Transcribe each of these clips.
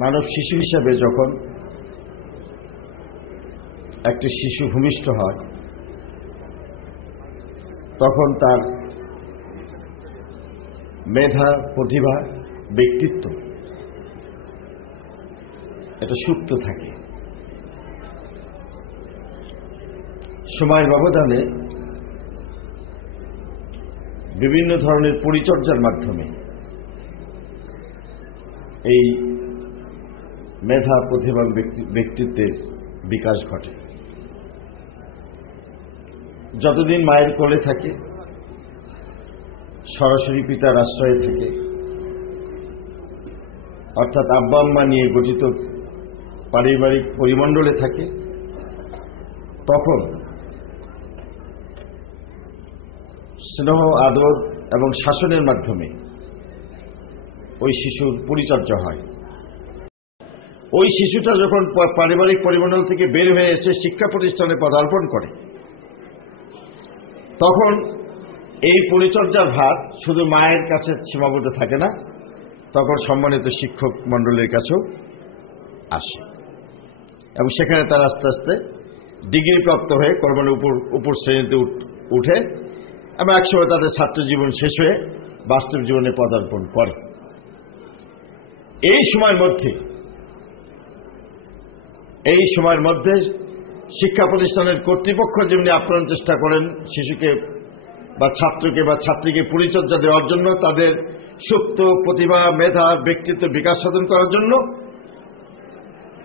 মানব শিশু হিসাবে যখন একটি শিশু ভূমিষ্ঠ হয় তখন তার মেধা, প্রতিভা, ব্যক্তিত্ব এটা সুপ্ত থাকে। সময়ের ব্যবধানে বিভিন্ন ধরনের পরিচর্যার মাধ্যমে এই মেধা, প্রতিভা, ব্যক্তিত্বের বিকাশ ঘটে। যতদিন মায়ের কোলে থাকে, সরাসরি পিতার আশ্রয়ে থাকে, অর্থাৎ আব্বা আম্মা নিয়ে গঠিত পারিবারিক পরিমণ্ডলে থাকে, তখন স্নেহ, আদর এবং শাসনের মাধ্যমে ওই শিশুর পরিচর্যা হয়। ওই শিশুটা যখন পারিবারিক পরিমণ্ডল থেকে বের হয়ে এসে শিক্ষা প্রতিষ্ঠানে পদার্পণ করে, তখন এই পরিচর্যার ভার শুধু মায়ের কাছে সীমাবদ্ধ থাকে না, তখন সম্মানিত শিক্ষক মণ্ডলীর কাছেও আসে এবং সেখানে তারা আস্তে আস্তে ডিগ্রিপ্রাপ্ত হয়ে কর্মের উপর শ্রেণীতে উঠে এবং একসময় তাদের ছাত্র জীবন শেষ হয়ে বাস্তব জীবনে পদার্পণ করে। এই সময়ের মধ্যে শিক্ষা প্রতিষ্ঠানের কর্তৃপক্ষ যেমনি আপ্রাণ চেষ্টা করেন শিশুকে বা ছাত্রকে বা ছাত্রীকে পরিচর্যা দেওয়ার জন্য, তাদের সুপ্ত প্রতিভা, মেধা, ব্যক্তিত্ব বিকাশ সাধন করার জন্য,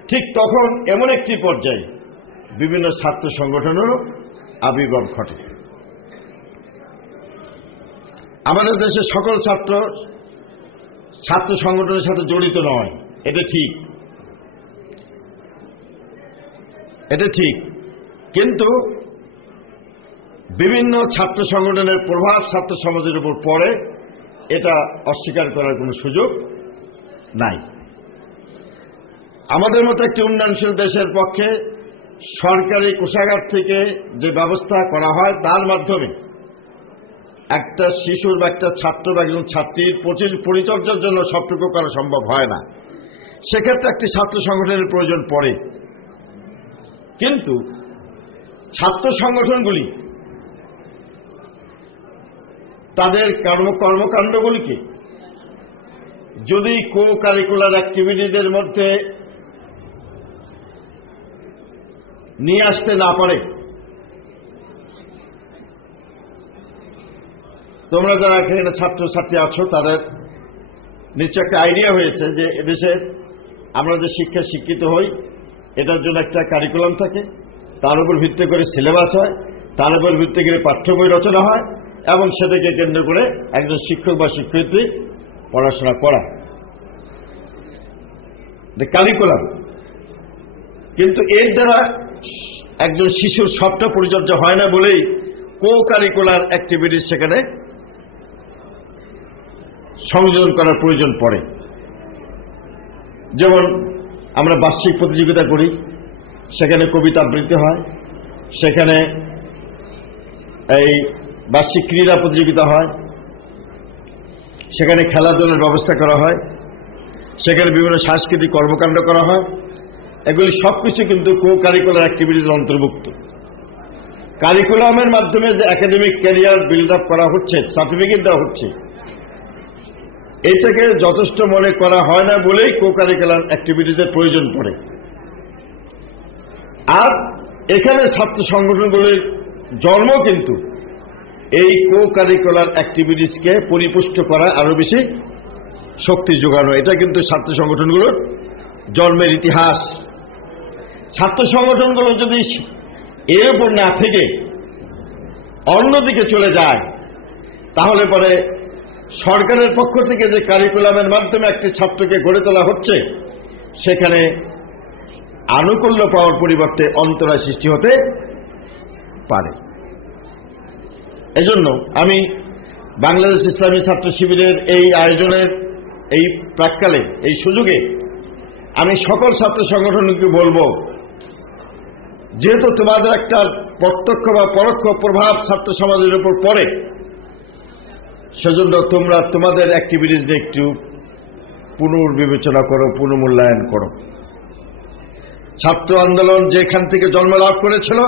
ঠিক তখন এমন একটি পর্যায়ে বিভিন্ন ছাত্র সংগঠনেরও আবির্ভাব ঘটে। আমাদের দেশে সকল ছাত্র সংগঠনের সাথে জড়িত নয়, এটা ঠিক, কিন্তু বিভিন্ন ছাত্র সংগঠনের প্রভাব ছাত্র সমাজের উপর পড়ে, এটা অস্বীকার করার কোনো সুযোগ নাই। আমাদের মতো একটি উন্নয়নশীল দেশের পক্ষে সরকারি কোষাগার থেকে যে ব্যবস্থা করা হয় তার মাধ্যমে একটা শিশুর বা একটা ছাত্র বা একজন ছাত্রীর পরিচর্যার জন্য সবটুকু করা সম্ভব হয় না। সেক্ষেত্রে একটি ছাত্র সংগঠনের প্রয়োজন পড়ে। কিন্তু ছাত্র সংগঠনগুলি তাদের কর্মকাণ্ডগুলিকে যদি কো কারিকুলার অ্যাক্টিভিটিজের মধ্যে নিয়ে আসতে না পারে, তোমরা যারা এখানে ছাত্রছাত্রী আছো তাদের নিশ্চয় একটা আইডিয়া হয়েছে যে এদেশে আমরা যে শিক্ষায় শিক্ষিত হই এটার জন্য একটা কারিকুলাম থাকে, তার উপর ভিত্তি করে সিলেবাস হয়, তার উপর ভিত্তি করে পাঠ্য বই রচনা হয় এবং সেটাকে কেন্দ্র করে একজন শিক্ষক বা শিক্ষয়িত্রী পড়াশোনা করা, কারিকুলাম। কিন্তু এর দ্বারা একজন শিশুর সবটা পরিচর্যা হয় না বলেই কো কারিকুলার অ্যাক্টিভিটিস সেখানে সংযোজন করার প্রয়োজন পড়ে। যেমন আমরা বার্ষিক প্রতিযোগিতা করি, সেখানে কবিতা আবৃত্তি হয়, সেখানে এই বার্ষিক ক্রীড়া প্রতিযোগিতা হয়, সেখানে খেলাধুলার ব্যবস্থা করা হয়, সেখানে বিভিন্ন সাংস্কৃতিক কর্মকাণ্ড করা হয়। এগুলি সবকিছু কিন্তু কো কারিকুলার অ্যাক্টিভিটির অন্তর্ভুক্ত। কারিকুলামের মাধ্যমে যে একাডেমিক ক্যারিয়ার বিল্ড আপ করা হচ্ছে, সার্টিফিকেট দেওয়া হচ্ছে, এটাকে যথেষ্ট মনে করা হয় না বলেই কো কারিকুলার অ্যাক্টিভিটিসের প্রয়োজন পড়ে। আর এখানে ছাত্র সংগঠনগুলির জন্ম কিন্তু এই কো কারিকুলার অ্যাক্টিভিটিসকে পরিপুষ্ট করা, আরো বেশি শক্তি যোগানো, এটা কিন্তু ছাত্র সংগঠনগুলোর জন্মের ইতিহাস। ছাত্র সংগঠনগুলো যদি এর উপর না থেকে অন্যদিকে চলে যায়, তাহলে পরে সরকারের পক্ষ থেকে যে কারিকুলামের মাধ্যমে একটি ছাত্রকে গড়ে তোলা হচ্ছে, সেখানে আনুকূল্য পাওয়ার পরিবর্তে অন্তরায় সৃষ্টি হতে পারে। এজন্য আমি বাংলাদেশ ইসলামী ছাত্র শিবিরের এই আয়োজনের এই প্রাক্কালে, এই সুযোগে আমি সকল ছাত্র সংগঠনকে বলবো, যেহেতু তোমাদের একটা প্রত্যক্ষ বা পরোক্ষ প্রভাব ছাত্র সমাজের উপর পড়ে, সেজন্য তোমরা তোমাদের অ্যাক্টিভিটিস একটু পুনর্বিবেচনা করো, পুনর্মূল্যায়ন করো। ছাত্র আন্দোলন যেখান থেকে জন্মলাভ করেছিল,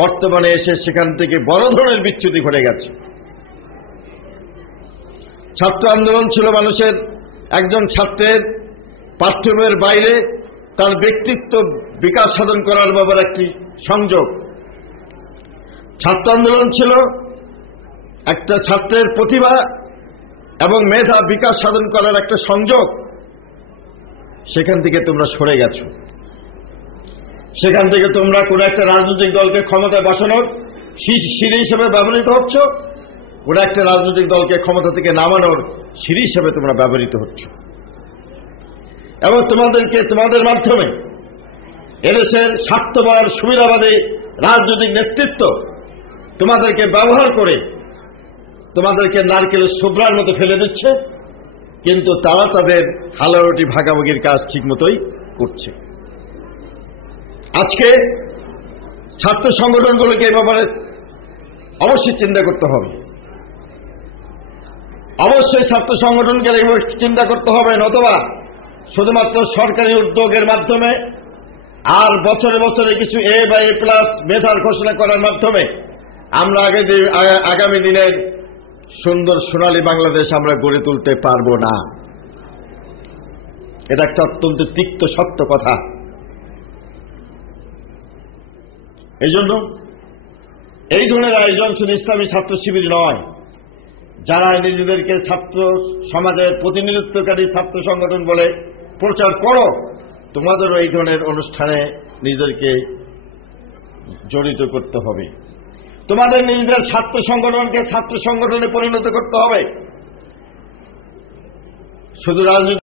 বর্তমানে এসে সেখান থেকে বড় ধরনের বিচ্যুতি ঘটে গেছে। ছাত্র আন্দোলন ছিল মানুষের, একজন ছাত্রের পাঠ্যবইয়ের বাইরে তার ব্যক্তিত্ব বিকাশ সাধন করার ব্যাপারে একটি সংযোগ। ছাত্র আন্দোলন ছিল একটা ছাত্রের প্রতিভা এবং মেধা বিকাশ সাধন করার একটা সংযোগ। সেখান থেকে তোমরা সরে গেছো। সেখান থেকে তোমরা কোন একটা রাজনৈতিক দলকে ক্ষমতায় বসানোর সিঁড়ি হিসেবে ব্যবহৃত হচ্ছ, কোন একটা রাজনৈতিক দলকে ক্ষমতা থেকে নামানোর সিঁড়ি হিসেবে তোমরা ব্যবহৃত হচ্ছ। এবং তোমাদের মাধ্যমে এদেশের স্বার্থপর সুবিধাবাদী রাজনৈতিক নেতৃত্ব তোমাদেরকে ব্যবহার করে তোমাদেরকে নারকেলের ছোবড়ার মতো ফেলে দিচ্ছে, কিন্তু তারা তাদের হালারুটি ভাগাভাগির কাজ ঠিক মতোই করছে। আজকে ছাত্র সংগঠনগুলোকে এই ব্যাপারে অবশ্যই চিন্তা করতে হবে। অবশ্যই ছাত্র সংগঠনকে চিন্তা করতে হবে, নতুবা শুধুমাত্র সরকারি উদ্যোগের মাধ্যমে আর বছরে বছরে কিছু এ বা এ প্লাস মেধার ঘোষণা করার মাধ্যমে আমরা আগামী দিনের সুন্দর সোনালী বাংলাদেশ আমরা গড়ে তুলতে পারবো না। এটা একটা অত্যন্ত তিক্ত সত্য কথা। এই জন্য এই ধরনের আয়োজন শুধু ইসলামী ছাত্র শিবির নয়, যারা নিজেদেরকে ছাত্র সমাজের প্রতিনিধিত্বকারী ছাত্র সংগঠন বলে প্রচার করো, তোমাদেরও এই ধরনের অনুষ্ঠানে নিজেদেরকে জড়িত করতে হবে। তোমাদের নিজেদের ছাত্র সংগঠনকে ছাত্র সংগঠনে পরিণত করতে হবে। শুধু রাজনীতি